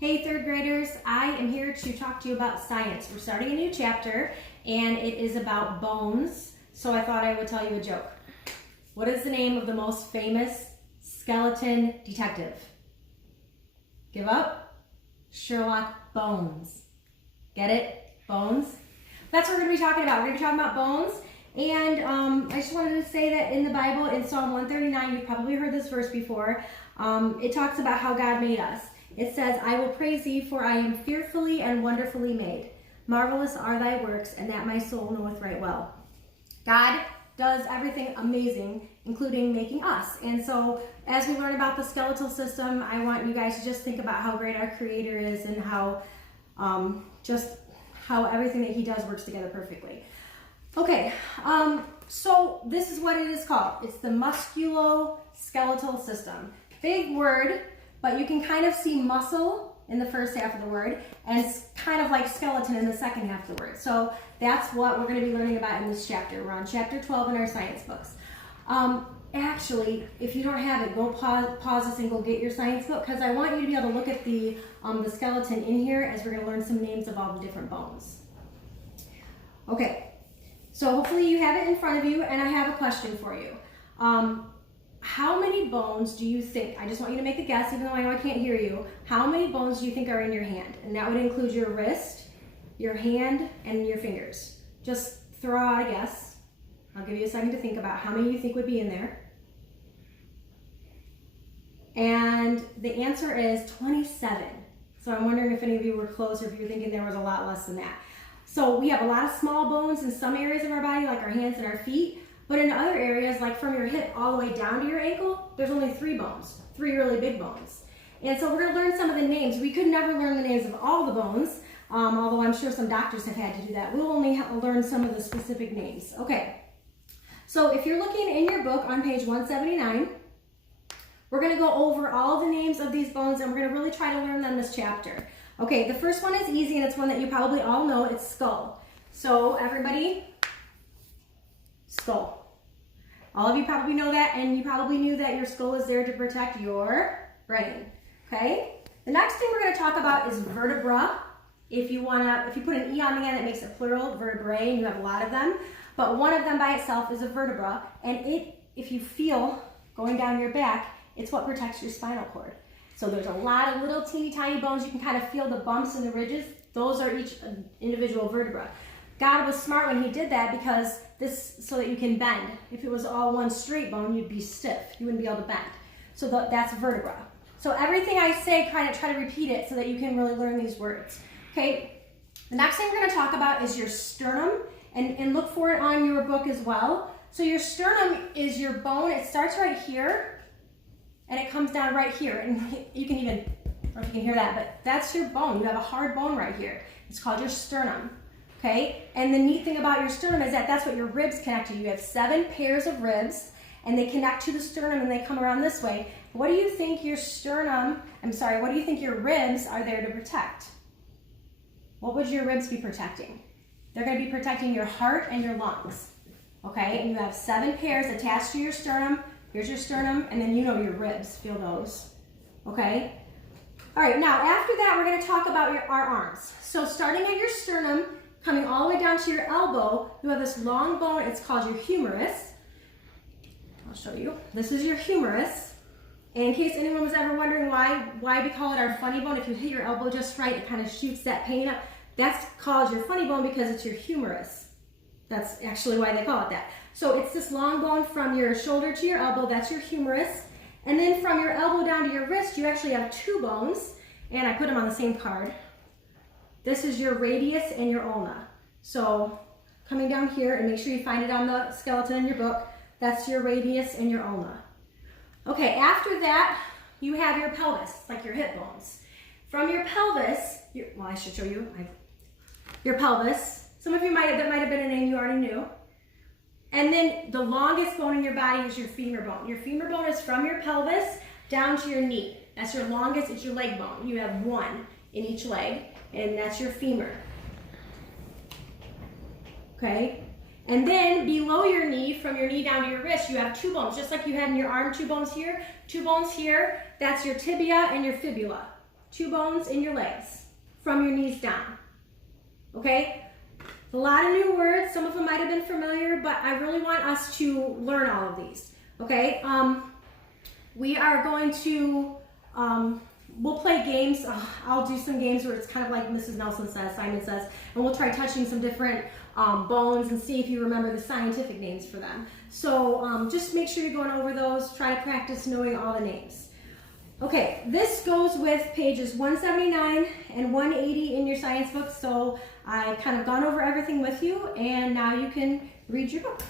Hey third graders, I am here to talk to you about science. We're starting a new chapter and it is about bones, so I thought I would tell you a joke. What is the name of the most famous skeleton detective? Give up? Sherlock Bones. Get it? Bones? That's what we're going to be talking about. We're going to be talking about bones. And I just wanted to say that in the Bible, in Psalm 139, you've probably heard this verse before. It talks about how God made us. It says, I will praise thee, for I am fearfully and wonderfully made. Marvelous are thy works, and that my soul knoweth right well. God does everything amazing, including making us. And so as we learn about the skeletal system, I want you guys to just think about how great our Creator is and how how everything that he does works together perfectly. Okay, so this is what it is called. It's the musculoskeletal system. Big word, but you can kind of see muscle in the first half of the word and it's kind of like skeleton in the second half of the word. So that's what we're going to be learning about in this chapter. We're on chapter 12 in our science books. Actually, if you don't have it, go pause this and go get your science book, because I want you to be able to look at the skeleton in here as we're going to learn some names of all the different bones. Okay, so hopefully you have it in front of you, and I have a question for you. How many bones do you think, I just want you to make a guess, even though I know I can't hear you, how many bones do you think are in your hand? And that would include your wrist, your hand, and your fingers. Just throw out a guess. I'll give you a second to think about how many you think would be in there. And the answer is 27. So I'm wondering if any of you were close or if you're thinking there was a lot less than that. So we have a lot of small bones in some areas of our body, like our hands and our feet. But in other areas, like from your hip all the way down to your ankle, there's only 3 bones, 3 really big bones. And so we're going to learn some of the names. We could never learn the names of all the bones, although I'm sure some doctors have had to do that. We'll only learn some of the specific names. Okay, so if you're looking in your book on page 179, we're going to go over all the names of these bones and we're going to really try to learn them this chapter. Okay, the first one is easy and it's one that you probably all know. It's skull. So everybody, skull. All of you probably know that, and you probably knew that your skull is there to protect your brain. Okay? The next thing we're going to talk about is vertebra. If you put an E on the end, it makes it plural, vertebrae, and you have a lot of them. But one of them by itself is a vertebra, and if you feel going down your back, it's what protects your spinal cord. So there's a lot of little teeny tiny bones. You can kind of feel the bumps and the ridges. Those are each individual vertebra. God was smart when he did that, because so that you can bend. If it was all one straight bone, you'd be stiff. You wouldn't be able to bend. So that's vertebra. So everything I say, try to repeat it so that you can really learn these words. Okay, the next thing we're going to talk about is your sternum, and look for it on your book as well. So your sternum is your bone. It starts right here, and it comes down right here. And you can even, I don't know if you can hear that, but that's your bone. You have a hard bone right here. It's called your sternum. Okay, and the neat thing about your sternum is that that's what your ribs connect to. You have 7 pairs of ribs, and they connect to the sternum, and they come around this way. What do you think your what do you think your ribs are there to protect? What would your ribs be protecting? They're going to be protecting your heart and your lungs. Okay, and you have 7 pairs attached to your sternum. Here's your sternum, and then you know your ribs. Feel those. Okay? All right, now after that, we're going to talk about our arms. So starting at your sternum, coming all the way down to your elbow, you have this long bone. It's called your humerus. I'll show you. This is your humerus. And in case anyone was ever wondering why we call it our funny bone, if you hit your elbow just right, it kind of shoots that pain up. That's called your funny bone because it's your humerus. That's actually why they call it that. So it's this long bone from your shoulder to your elbow. That's your humerus. And then from your elbow down to your wrist, you actually have 2 bones. And I put them on the same card. This is your radius and your ulna. So coming down here, and make sure you find it on the skeleton in your book, that's your radius and your ulna. Okay, after that, you have your pelvis, like your hip bones. From your pelvis, I should show you your pelvis. Some of you that might have been a name you already knew. And then the longest bone in your body is your femur bone. Your femur bone is from your pelvis down to your knee. That's your longest, it's your leg bone. You have 1 in each leg, and that's your femur. Okay? And then below your knee, from your knee down to your wrist, you have 2 bones. Just like you had in your arm, 2 bones here, 2 bones here. That's your tibia and your fibula. 2 bones in your legs from your knees down. Okay? A lot of new words. Some of them might have been familiar, but I really want us to learn all of these. Okay? We are going to, we'll play games. I'll do some games where it's kind of like Mrs. Nelson says, Simon says, and we'll try touching some different bones and see if you remember the scientific names for them. So just make sure you're going over those. Try to practice knowing all the names. Okay, this goes with pages 179 and 180 in your science book. So I've kind of gone over everything with you, and now you can read your book.